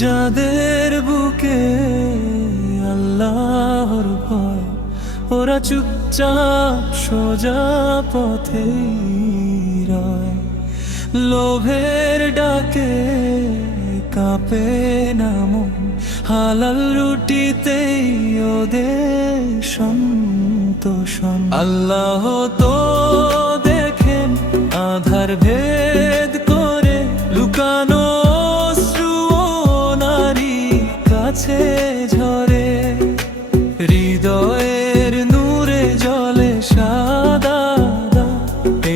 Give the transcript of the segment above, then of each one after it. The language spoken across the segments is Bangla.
যাদের বুকে আল্লাহর ভয়, ওরা চুপচাপ সোজা পথে রয়। লোভের ডাকে কাঁপে না মন, হালাল রুটিতেই ওদের সন্তোষণ। আল্লাহ তো দেখেন আধার ভেদ করে, লুকানো অশ্রু নারী কাছে ঝরে। হৃদয়ের নূরে জ্বলে সাদা,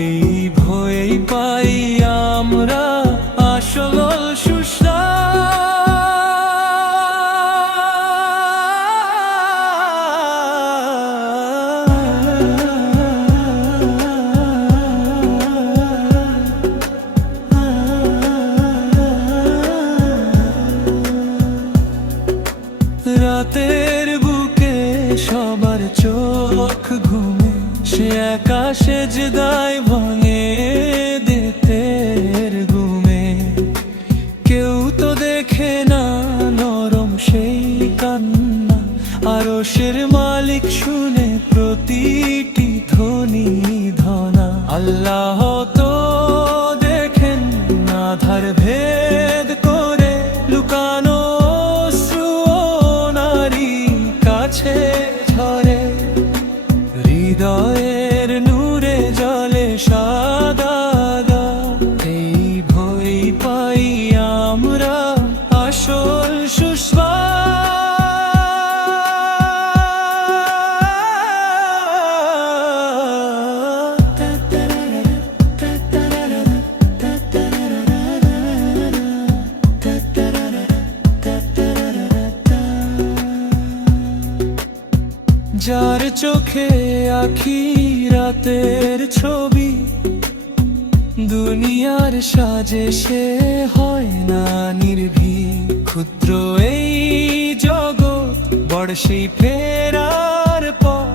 এই ভয়েই পাই আমরা আসল সুশ্রাম। রাতের বুকে সবার চোখ ঘুমে, সে একা সেজদায় ভাঙে দেতের ঘুমে। কেউ তো দেখে না নরম সেই কান্না, আরশের মালিক শুনে প্রতিটি ধ্বনি ধনা। আল্লাহ তো দেখেন আধার ভেদ করে, লুকানো ঝরে। হৃদয়ের নূরে জ্বলে সাদা, এই ভয় পাই আমরা আসল সুশ্রাম। যার চোখে আখিরাতের ছবি, দুনিয়ার সাজে সে হয় না নির্ভীক। ক্ষুদ্র এই জগৎ বড় সেই ফেরার পর,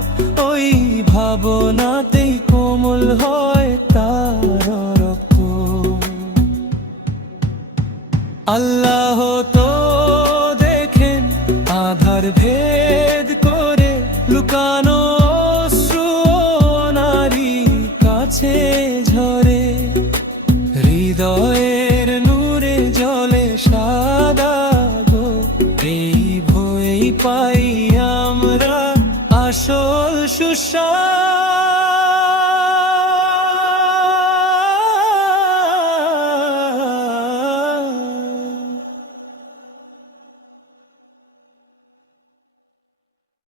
ওই ভাবনাতেই কোমল হয় তার রক্ত। আল্লাহ তো দেখেন আধার ভেদ করে, লুকানো অশ্রু নারী কাছে ঝরে। হৃদয়ের নূরে জ্বলে সাদা, এই ভয়েই পাই আমরা আসল সুশ্রাম।